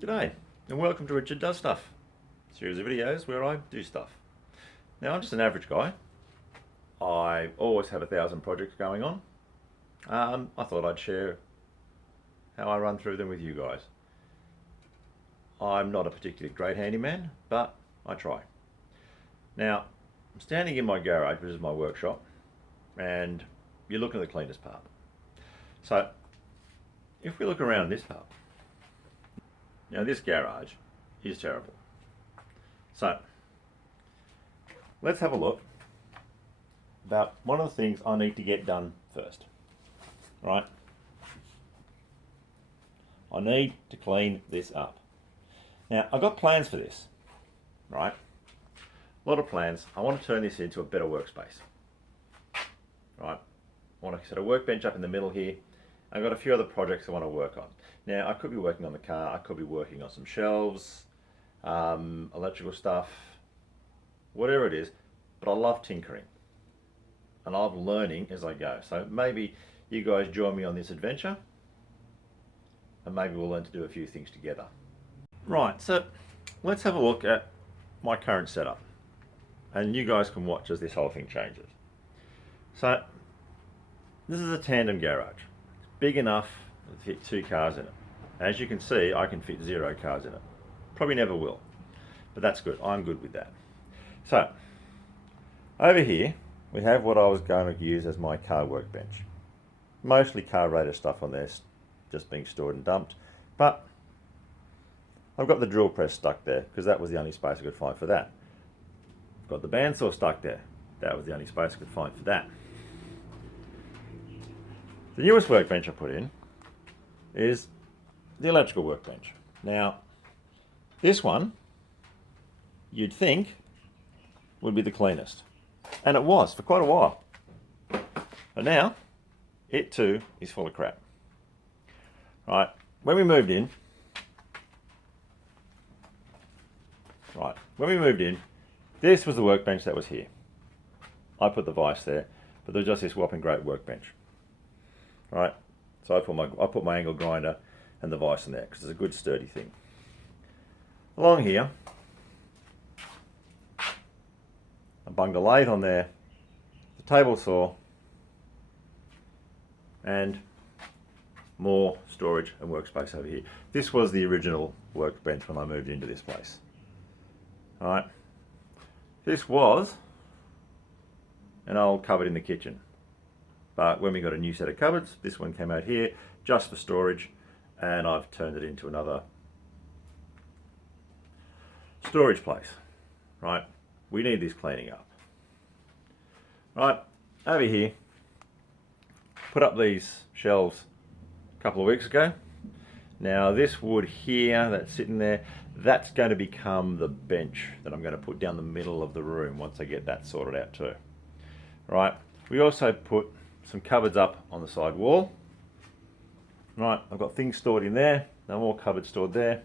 G'day and welcome to Richard Does Stuff, a series of videos where I do stuff. Now I'm just an average guy. I always have 1,000 projects going on. I thought I'd share how I run through them with you guys. I'm not a particularly great handyman, but I try. Now I'm standing in my garage, which is my workshop, and you're looking at the cleanest part. So if we look around this part, now this garage is terrible. So let's have a look about one of the things I need to get done first. Right? I need to clean this up. Now I've got plans for this, right? A lot of plans. I want to turn this into a better workspace. Right? I want to set a workbench up in the middle here. I've got a few other projects I want to work on. Now, I could be working on the car, I could be working on some shelves, electrical stuff, whatever it is, but I love tinkering. And I love learning as I go. So maybe you guys join me on this adventure, and maybe we'll learn to do a few things together. Right, so let's have a look at my current setup. And you guys can watch as this whole thing changes. So, this is a tandem garage. Big enough to fit 2 cars in it. As you can see, I can fit 0 cars in it. Probably never will, but that's good. I'm good with that. So, over here, we have what I was going to use as my car workbench. Mostly car-rated stuff on there, just being stored and dumped, but I've got the drill press stuck there, because that was the only space I could find for that. I've got the bandsaw stuck there. That was the only space I could find for that. The newest workbench I put in is the electrical workbench. Now, this one, you'd think, would be the cleanest. And it was for quite a while. But now, it too is full of crap. Right, when we moved in, this was the workbench that was here. I put the vise there, but there was just this whopping great workbench. Right, so I put my angle grinder and the vise in there because it's a good sturdy thing. Along here, I bunged a lathe on there, the table saw, and more storage and workspace over here. This was the original workbench when I moved into this place. All right, this was an old cupboard in the kitchen. But when we got a new set of cupboards, this one came out here just for storage, and I've turned it into another storage place. Right, we need this cleaning up. Right, over here, put up these shelves a couple of weeks ago. Now this wood here that's sitting there, that's going to become the bench that I'm going to put down the middle of the room once I get that sorted out too. Right, we also put some cupboards up on the side wall. Right, I've got things stored in there, no more cupboards stored there.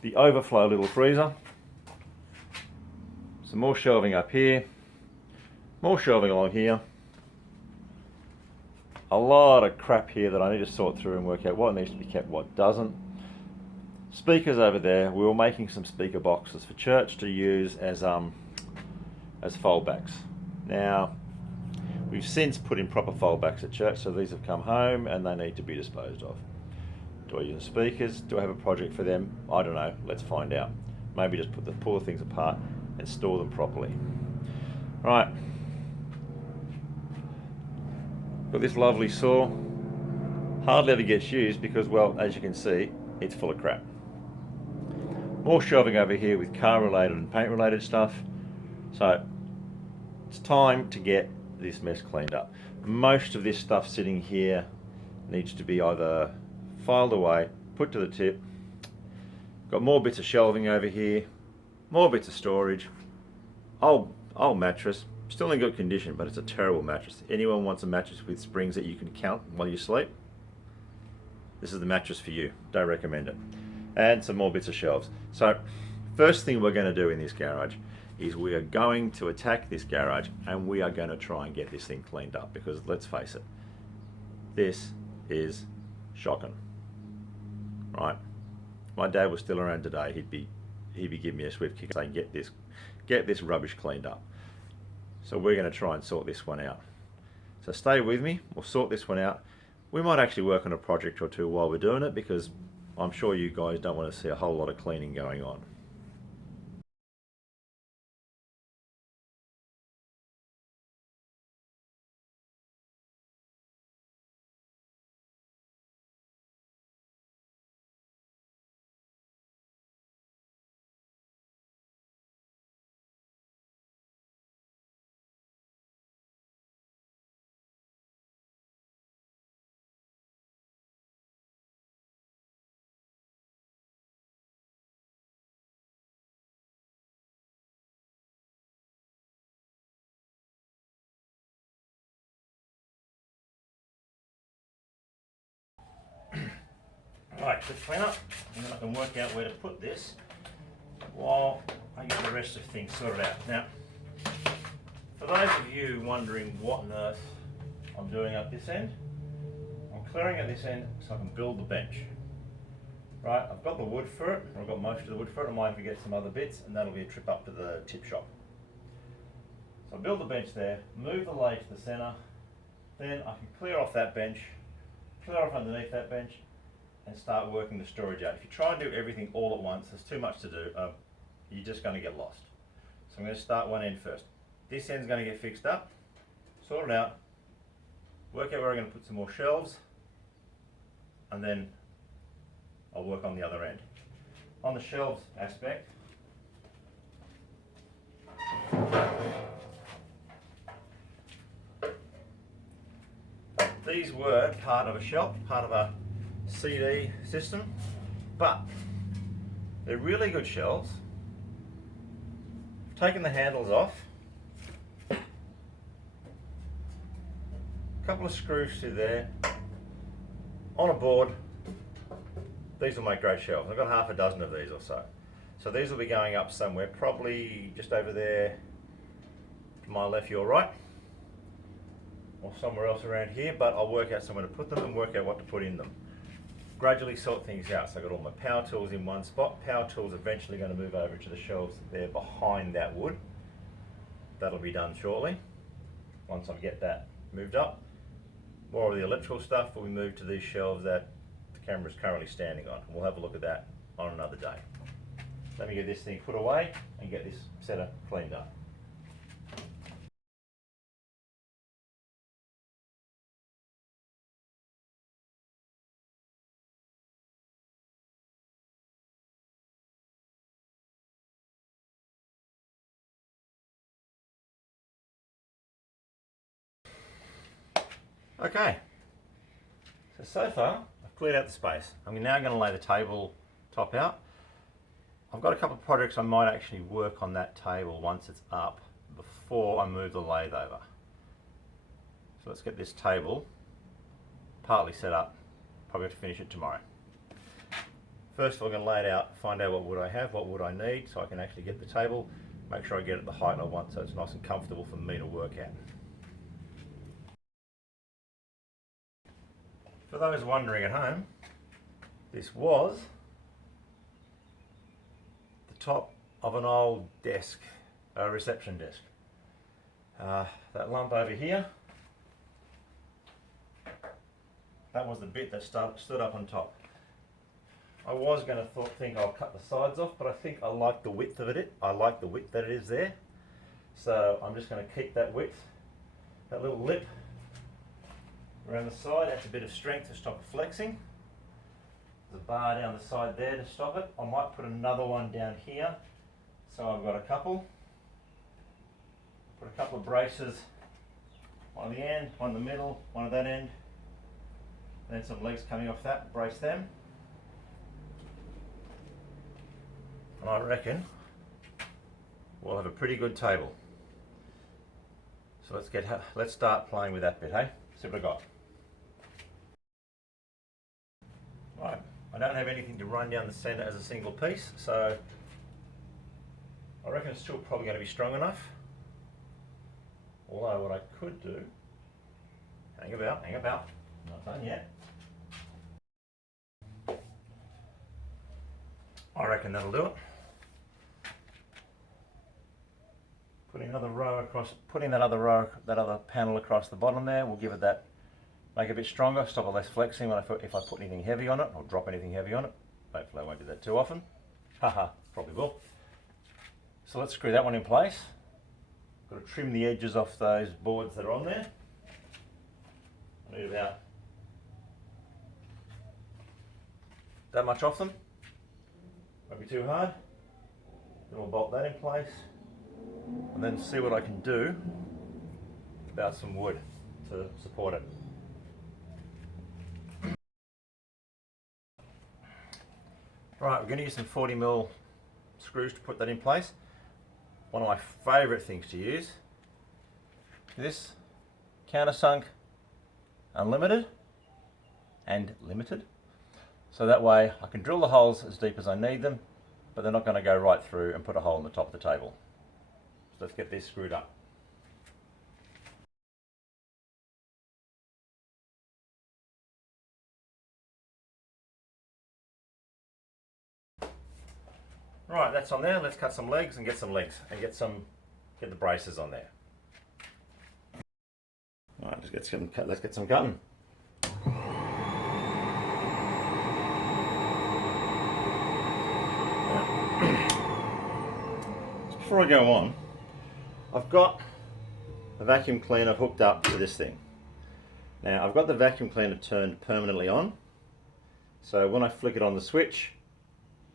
The overflow little freezer. Some more shelving up here. More shelving along here. A lot of crap here that I need to sort through and work out what needs to be kept, what doesn't. Speakers over there. We were making some speaker boxes for church to use as foldbacks. Now, we've since put in proper foldbacks at church, so these have come home and they need to be disposed of. Do I use speakers? Do I have a project for them? I don't know. Let's find out. Maybe just pull the things apart and store them properly. Right. Got this lovely saw. Hardly ever gets used because, well, as you can see, it's full of crap. More shelving over here with car-related and paint-related stuff. So it's time to get this mess cleaned up. Most of this stuff sitting here needs to be either filed away, put to the tip. Got more bits of shelving over here, more bits of storage. Old mattress, still in good condition, but it's a terrible mattress. Anyone wants a mattress with springs that you can count while you sleep? This is the mattress for you. Don't recommend it. And some more bits of shelves. So first thing we're going to do in this garage is we are going to attack this garage and we are going to try and get this thing cleaned up, because let's face it, this is shocking. Right, my dad was still around today, he'd be giving me a swift kick saying, get this rubbish cleaned up. So we're going to try and sort this one out. So stay with me, we'll sort this one out. We might actually work on a project or two while we're doing it, because I'm sure you guys don't want to see a whole lot of cleaning going on. Right, quick clean up, and then I can work out where to put this while I get the rest of things sorted out. Now, for those of you wondering what on earth I'm doing up this end, I'm clearing at this end so I can build the bench. Right, I've got the wood for it, or I've got most of the wood for it. I might even get some other bits, and that'll be a trip up to the tip shop. So I build the bench there, move the lathe to the centre, then I can clear off that bench, clear off underneath that bench, and start working the storage out. If you try and do everything all at once, there's too much to do. You're just going to get lost. So I'm going to start one end first. This end's going to get fixed up, sort it out, work out where I'm going to put some more shelves, and then I'll work on the other end. On the shelves aspect, these were part of a shelf, part of a CD system, but they're really good shelves. I've taken the handles off, a couple of screws through there, on a board. These will make great shelves. I've got half a dozen of these or so. So these will be going up somewhere, probably just over there to my left, your right, or somewhere else around here, but I'll work out somewhere to put them and work out what to put in them. Gradually sort things out. So I've got all my power tools in one spot. Power tools eventually going to move over to the shelves there behind that wood. That'll be done shortly, once I get that moved up. More of the electrical stuff will be moved to these shelves that the camera is currently standing on. We'll have a look at that on another day. Let me get this thing put away and get this setup cleaned up. Okay, so far I've cleared out the space. I'm now going to lay the table top out. I've got a couple of projects I might actually work on that table once it's up before I move the lathe over. So let's get this table partly set up. Probably have to finish it tomorrow. First of all, I'm going to lay it out, find out what wood I have, what wood I need, so I can actually get the table, make sure I get it the height I want so it's nice and comfortable for me to work at. For those wondering at home, this was the top of an old desk, a reception desk. That lump over here, that was the bit that stood up on top. I was going to think I'll cut the sides off, but I think I like the width of it. I like the width that it is there. So I'm just going to keep that width, that little lip around the side. That's a bit of strength to stop it flexing. There's a bar down the side there to stop it. I might put another one down here. So I've got a couple. Put a couple of braces on the end, one in the middle, one at that end. Then some legs coming off that, brace them. And I reckon we'll have a pretty good table. So let's start playing with that bit, hey? See what I got. Right, I don't have anything to run down the centre as a single piece, so I reckon it's still probably going to be strong enough. Although what I could do, hang about, not done yet. I reckon that'll do it. Putting another row across, putting that other panel across the bottom there will give it that, make it a bit stronger, stop it less flexing when if I put anything heavy on it or drop anything heavy on it. Hopefully I won't do that too often. Haha, probably will. So let's screw that one in place. Got to trim the edges off those boards that are on there. I need about that much off them. Won't be too hard. Then we'll bolt that in place and then see what I can do about some wood to support it. Right, we're going to use some 40mm screws to put that in place. One of my favourite things to use, this countersunk unlimited and limited. So that way I can drill the holes as deep as I need them, but they're not going to go right through and put a hole in the top of the table. So let's get this screwed up. Right, that's on there. Let's cut some legs and get some legs and get the braces on there. All right, let's get some cutting. Just before I go on, I've got a vacuum cleaner hooked up to this thing. Now I've got the vacuum cleaner turned permanently on, so when I flick it on the switch,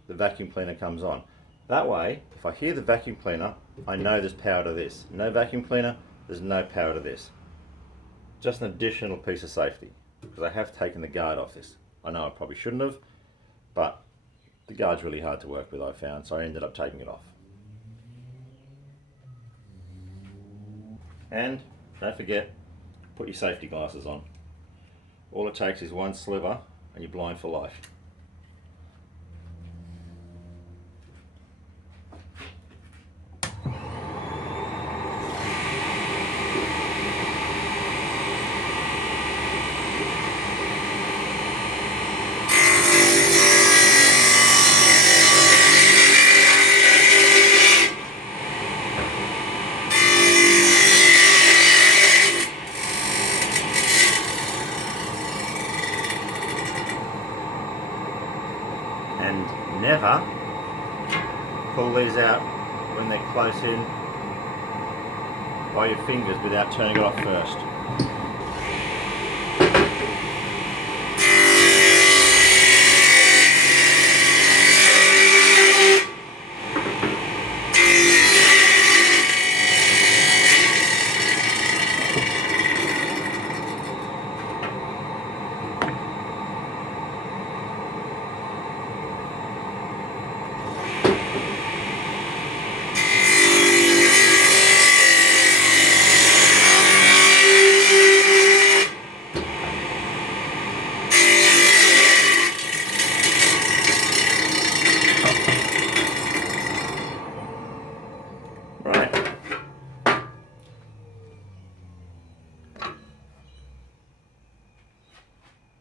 the vacuum cleaner comes on. That way, if I hear the vacuum cleaner, I know there's power to this. No vacuum cleaner, there's no power to this. Just an additional piece of safety, because I have taken the guard off this. I know I probably shouldn't have, but the guard's really hard to work with, I found, so I ended up taking it off. And don't forget, put your safety glasses on. All it takes is one sliver and you're blind for life. And never pull these out when they're close in by your fingers without turning it off first.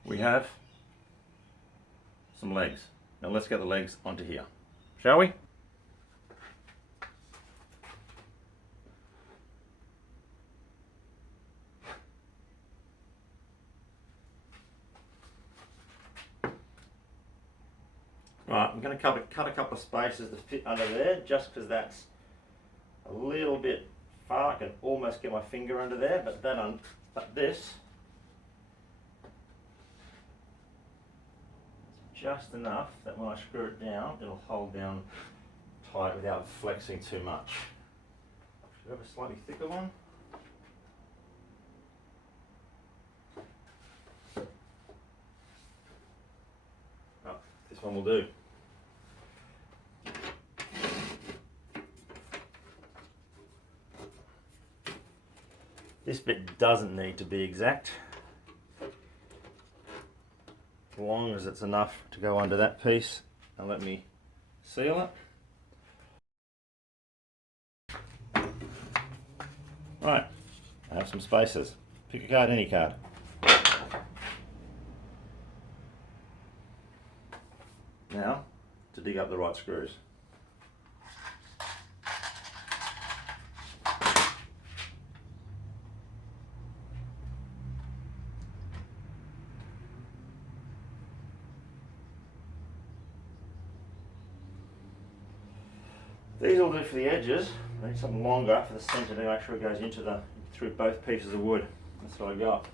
We have some legs. Now let's get the legs onto here, shall we? Right, I'm going to cut a couple of spaces to fit under there, just because that's a little bit far. I can almost get my finger under there, but this just enough that when I screw it down, it'll hold down tight without flexing too much. Should I have a slightly thicker one? Oh, this one will do. This bit doesn't need to be exact, as long as it's enough to go under that piece. And let me seal it. Right, I have some spaces. Pick a card, any card. Now, to dig up the right screws. These will do for the edges. I need something longer for the centre to make sure it goes through both pieces of wood. That's what I got.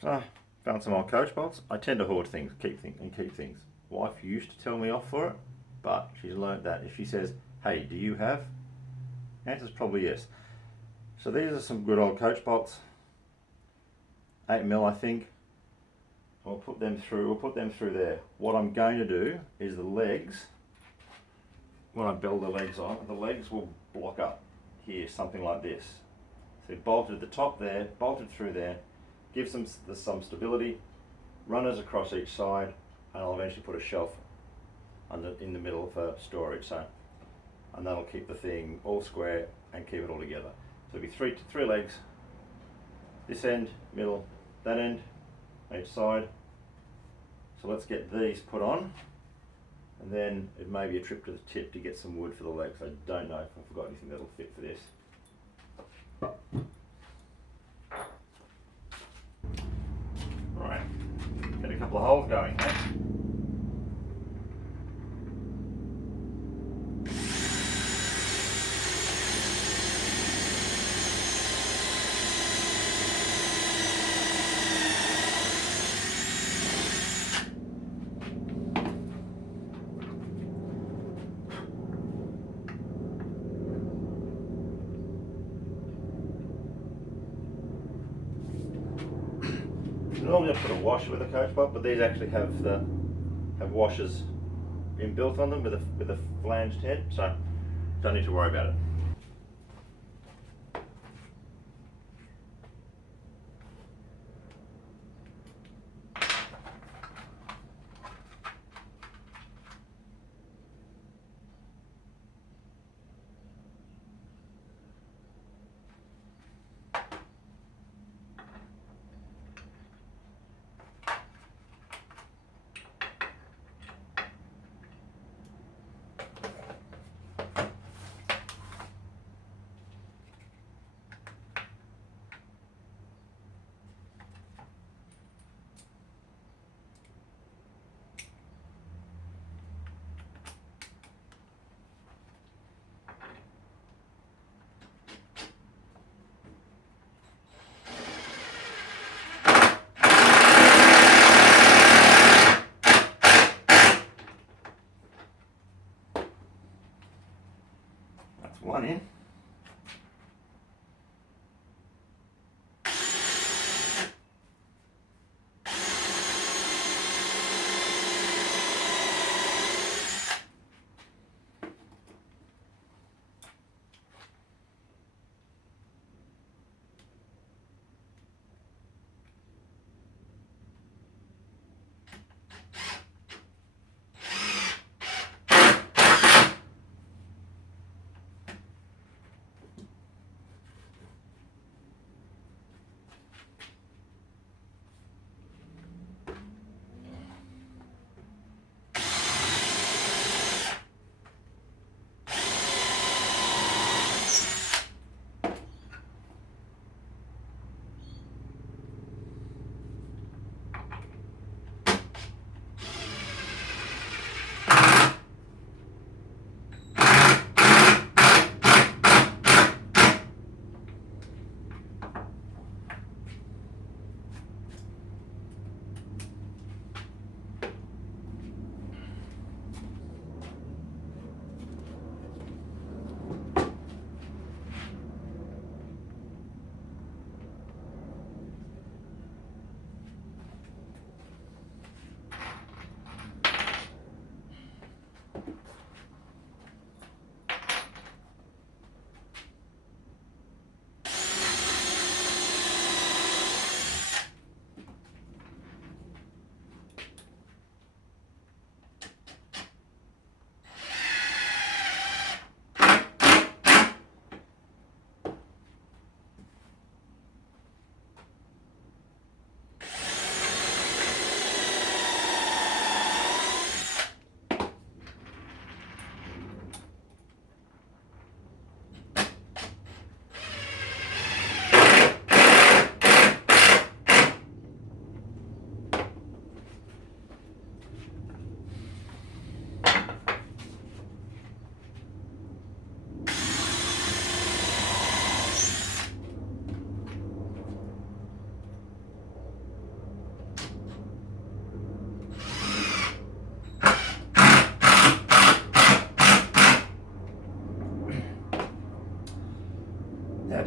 So, found some old coach bolts. I tend to hoard things, keep things. Wife used to tell me off for it, but she's learned that if she says, "Hey, do you have?" The answer's probably yes. So these are some good old coach bolts. 8mm, I think. We'll put them through there. What I'm going to do is the legs, when I build the legs on, the legs will block up here, something like this. So bolted at the top there, bolted through there, gives them some stability, runners across each side, and I'll eventually put a shelf in the middle for storage. So, and that'll keep the thing all square and keep it all together. So it'll be three legs, this end, middle, that end, each side. So let's get these put on, and then it may be a trip to the tip to get some wood for the legs. I don't know if I've got anything that'll fit for this. Right, get a couple of holes going, eh? Normally I put a washer with a coach bolt, but these actually have washers inbuilt on them with a flanged head, so don't need to worry about it.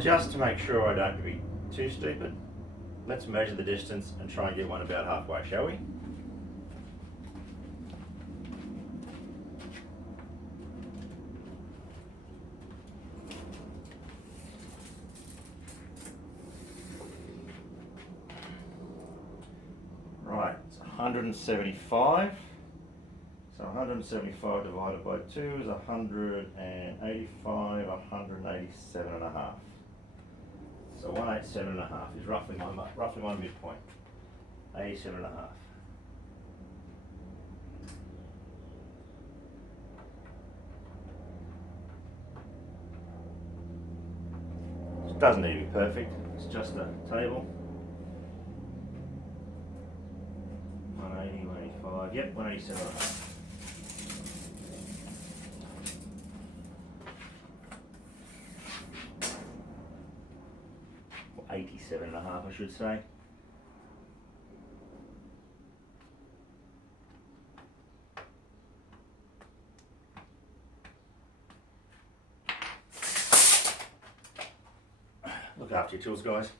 just to make sure I don't be too stupid, let's measure the distance and try and get one about halfway, shall we? Right, it's 175. So 175 divided by 2 is 185, 187 and a half. So 187 and a half is roughly my midpoint. 87 and a half. It doesn't need to be perfect, it's just a table. 180, 185, yep, 187 and a half. 87 and a half, I should say. Look after your tools, guys.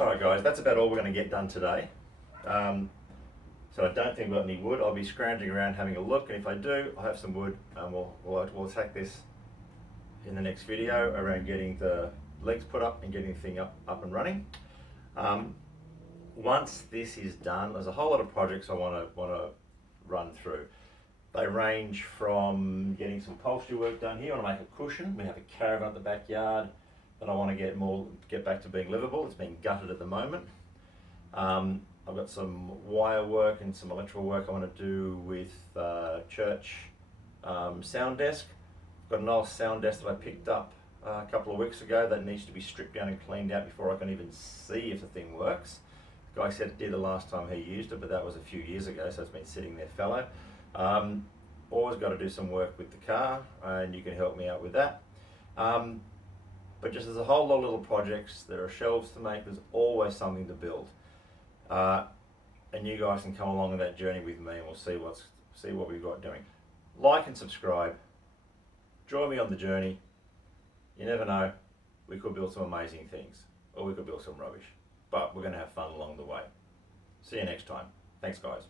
Alright guys, that's about all we're going to get done today. So I don't think we've got any wood. I'll be scrounging around having a look, and if I do, I'll have some wood, and we'll attack this in the next video around getting the legs put up and getting the thing up and running. Once this is done, there's a whole lot of projects I want to run through. They range from getting some upholstery work done here. I want to make a cushion. We have a caravan at the backyard that I want to get back to being livable. It's being gutted at the moment. I've got some wire work and some electrical work I want to do with church sound desk. I've got an old sound desk that I picked up a couple of weeks ago that needs to be stripped down and cleaned out before I can even see if the thing works. The guy said it did the last time he used it, but that was a few years ago, so it's been sitting there fallow. Always got to do some work with the car, and you can help me out with that. But just there's a whole lot of little projects. There are shelves to make. There's always something to build, and you guys can come along on that journey with me, and we'll see what we've got doing. Like and subscribe. Join me on the journey. You never know. We could build some amazing things, or we could build some rubbish. But we're going to have fun along the way. See you next time. Thanks, guys.